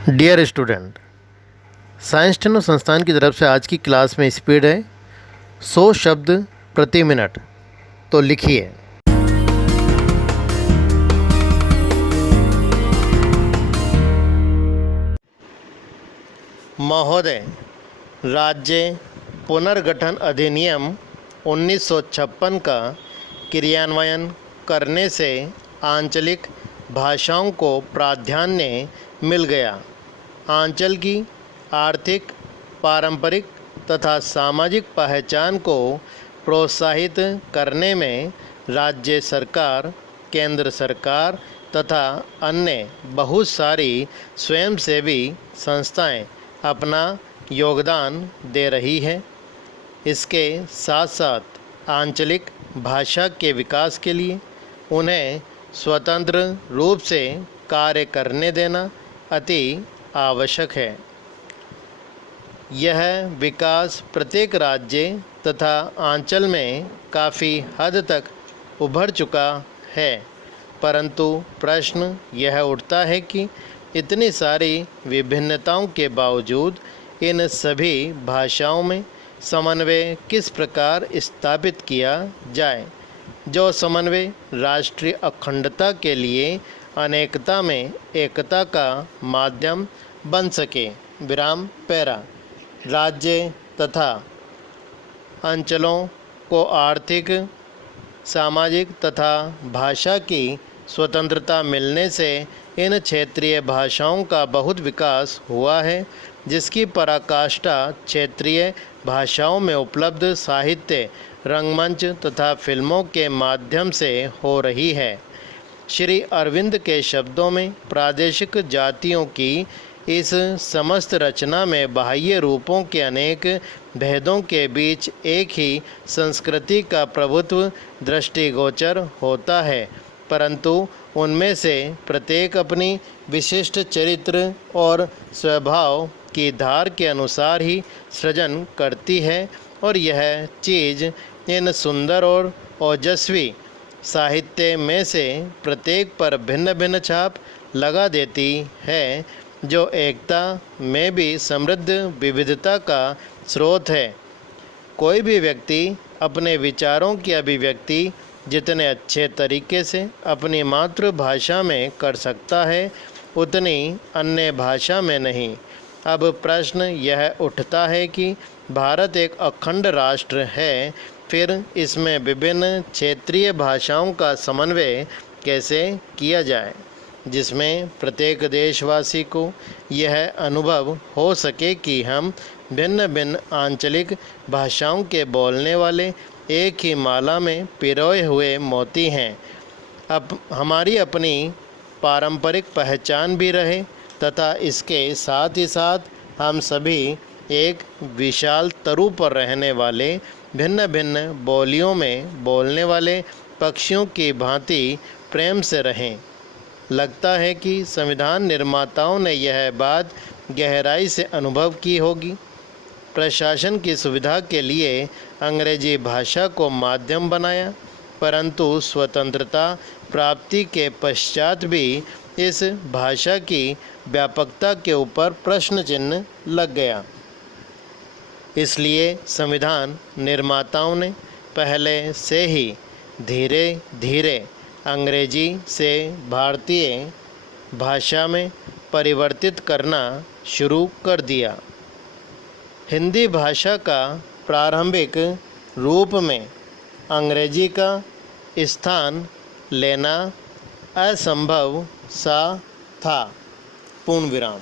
Dear student, science टेनो संस्थान की तरफ से आज की क्लास में स्पीड है 100 शब्द प्रति मिनट। तो लिखिए। महोदय, राज्य पुनर्गठन अधिनियम 1956 का क्रियान्वयन करने से आंचलिक भाषाओं को प्राधान्य मिल गया। आंचल की आर्थिक, पारंपरिक तथा सामाजिक पहचान को प्रोत्साहित करने में राज्य सरकार, केंद्र सरकार तथा अन्य बहुत सारी स्वयंसेवी संस्थाएं अपना योगदान दे रही है। इसके साथ साथ आंचलिक भाषा के विकास के लिए उन्हें स्वतंत्र रूप से कार्य करने देना अति आवश्यक है। यह विकास प्रत्येक राज्य तथा आंचल में काफ़ी हद तक उभर चुका है, परंतु प्रश्न यह उठता है कि इतनी सारी विभिन्नताओं के बावजूद इन सभी भाषाओं में समन्वय किस प्रकार स्थापित किया जाए, जो समन्वय राष्ट्रीय अखंडता के लिए अनेकता में एकता का माध्यम बन सके। विराम पैरा। राज्य तथा अंचलों को आर्थिक, सामाजिक तथा भाषा की स्वतंत्रता मिलने से इन क्षेत्रीय भाषाओं का बहुत विकास हुआ है, जिसकी पराकाष्ठा क्षेत्रीय भाषाओं में उपलब्ध साहित्य, रंगमंच तथा फिल्मों के माध्यम से हो रही है। श्री अरविंद के शब्दों में प्रादेशिक जातियों की इस समस्त रचना में बाह्य रूपों के अनेक भेदों के बीच एक ही संस्कृति का प्रभुत्व दृष्टिगोचर होता है, परंतु उनमें से प्रत्येक अपनी विशिष्ट चरित्र और स्वभाव की धार के अनुसार ही सृजन करती है, और यह चीज़ इन सुंदर और ओजस्वी साहित्य में से प्रत्येक पर भिन्न भिन्न छाप लगा देती है, जो एकता में भी समृद्ध विविधता का स्रोत है। कोई भी व्यक्ति अपने विचारों की अभिव्यक्ति जितने अच्छे तरीके से अपनी मातृभाषा में कर सकता है, उतनी अन्य भाषा में नहीं। अब प्रश्न यह उठता है कि भारत एक अखंड राष्ट्र है, फिर इसमें विभिन्न क्षेत्रीय भाषाओं का समन्वय कैसे किया जाए, जिसमें प्रत्येक देशवासी को यह अनुभव हो सके कि हम भिन्न भिन्न आंचलिक भाषाओं के बोलने वाले एक ही माला में पिरोए हुए मोती हैं। अब हमारी अपनी पारंपरिक पहचान भी रहे तथा इसके साथ ही साथ हम सभी एक विशाल तरु पर रहने वाले भिन्न भिन्न बोलियों में बोलने वाले पक्षियों की भांति प्रेम से रहें। लगता है कि संविधान निर्माताओं ने यह बात गहराई से अनुभव की होगी। प्रशासन की सुविधा के लिए अंग्रेजी भाषा को माध्यम बनाया, परंतु स्वतंत्रता प्राप्ति के पश्चात भी इस भाषा की व्यापकता के ऊपर प्रश्न चिन्ह लग गया। इसलिए संविधान निर्माताओं ने पहले से ही धीरे धीरे अंग्रेजी से भारतीय भाषा में परिवर्तित करना शुरू कर दिया। हिंदी भाषा का प्रारंभिक रूप में अंग्रेजी का स्थान लेना असंभव सा था। पूर्ण विराम।